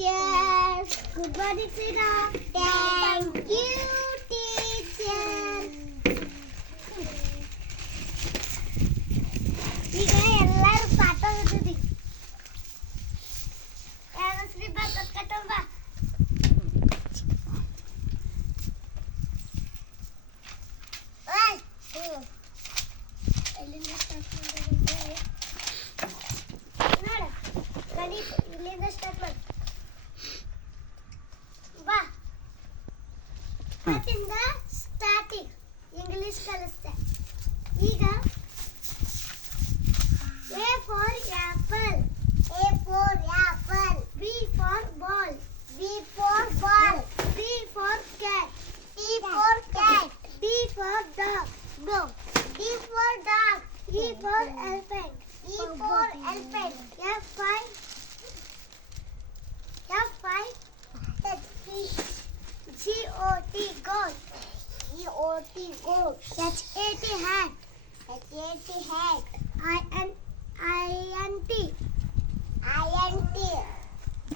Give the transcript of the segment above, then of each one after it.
Good morning, Sina. Thank you, teacher. ಈಗ ಎಲ್ಲರೂ ಪಾಠ ಓದಿದ್ವಿ. ಯಾರು ಶ್ರೀ ಕಟ್ಟಂಬ ಎಲ್ಲಿಂದ ಸ್ಟಾರ್ಟ್ ಮಾಡಿದ್ರೆ ನೋಡು ರೆಡಿ ಇಲ್ಲಿಂದ ಸ್ಟಾರ್ಟ್ ಮಾಡಿ ಬಾ ಮತ್ತಿಂದ ಸ್ಟಾರ್ಟಿಂಗ್ ಇಂಗ್ಲಿಷ್ ಕಲಿಸ್ತೆ ಈಗ A for apple, A for apple. B for ball, B for ball. C for cat, C for cat. D for dog, dog. D for dog. E for elephant, E for elephant. F5 G-O-T goat, G-O-T goat. H-A-T hat, H-A-T hat. I-N-T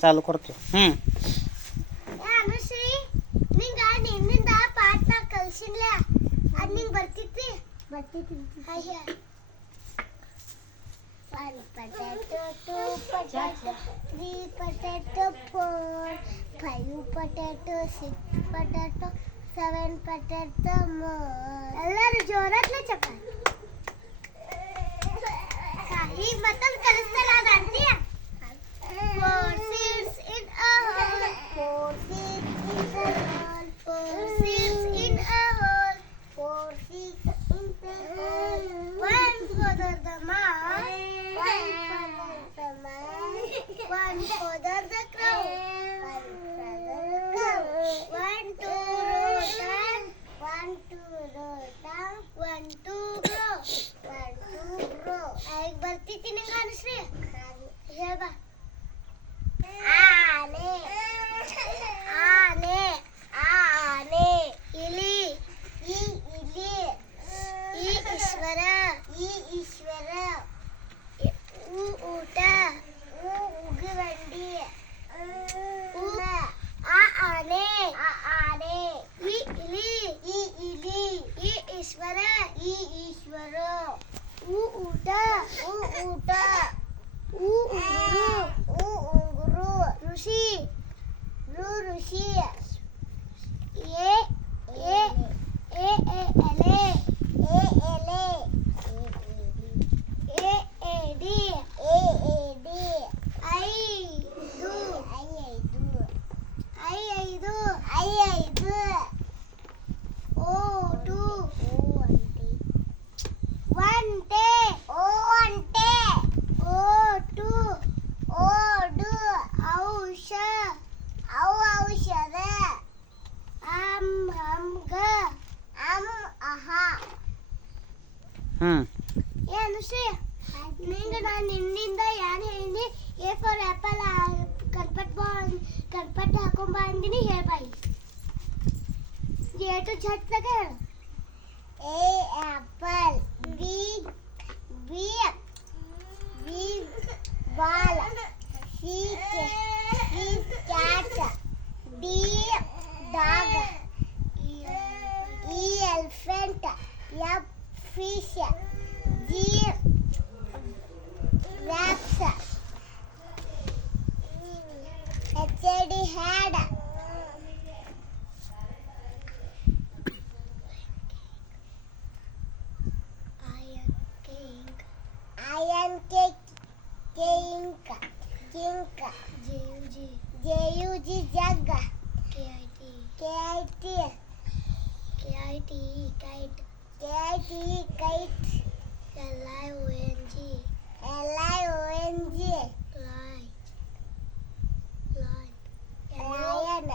चालू करतो. ಅನುಶ್ರೀ ನಿಂಗ ನಿನ್ನಿಂದ ಪಾಠ ಕಲ್ಸಿಲ್ಲ ಅದು ನಿಂಗೆ ಬರ್ತಿತ್ತು ಅಯ್ಯ 1 potato 2 potato 3 potato 4 5 potato 6 potato 7 potato more ಎಲ್ಲರೂ ಜೋರಾಗಿ ಚಪ್ಪ ಈಗ ಮತ್ತೊಂದು ಕಲಿಸ್ತಾರ ಅದು ಅಂತೀಯ 4 seeds in a hole 4 seeds in a hole 4 seeds in a hole 4 seeds in the hole one for the mouse one for the mouse one for the crow one for the cow one to roll down one to roll down one to grow one to grow ಈಗ ಬರ್ತಿತ್ತು ನಿಂಗೆ ಅನುಶ್ರೀ ಹೇಳ್ಬಾ ಆನೆ ಆನೆ ಆನೆ ಇಲಿ ಇಲಿ ಈಶ್ವರ ಈಶ್ವರ ಊಟ ಉಗುಬಂಡಿ ಆನೆ ಆನೆ ಇಲಿ ಇಲಿ ಈಶ್ವರ ಈಶ್ವರ ಊಟ ಊಟ ಉಂಗುರು ಋಷಿ ಋಷಿ ಎಲೆ ಎಡಿ ಐದು ಓಟು ಒಂಟೆ ಓಟು ಓಡು ಔಷಧ ಹಂಗ ಅಹ ಅನುಶ್ರೀ ನಿಂಗೆ ನಾನು ನಿನ್ನಿಂದ ಏನು ಹೇಳಿನಿ ಎ ಫಾರ್ ಆ್ಯಪಲ್ ಕನ್ಪಟ್ ಹಾಕೊಂಬ ಅಂದಿನಿ ಹೇಳ್ಬಾಯಿ ಏಟು ಝಟ್ದಾಗ ಹೇಳು A apple B ball C cat D dog E elephant F fish G rabbit H-A-D had Iron cake Jink. J-U-G. Jug. K-I-T. Kite. Kite. Kite. L-I-O-N-G. Lion.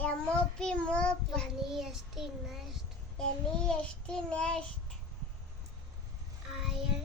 M-O-P. Mop. N-E-S-T. Nest. Iron.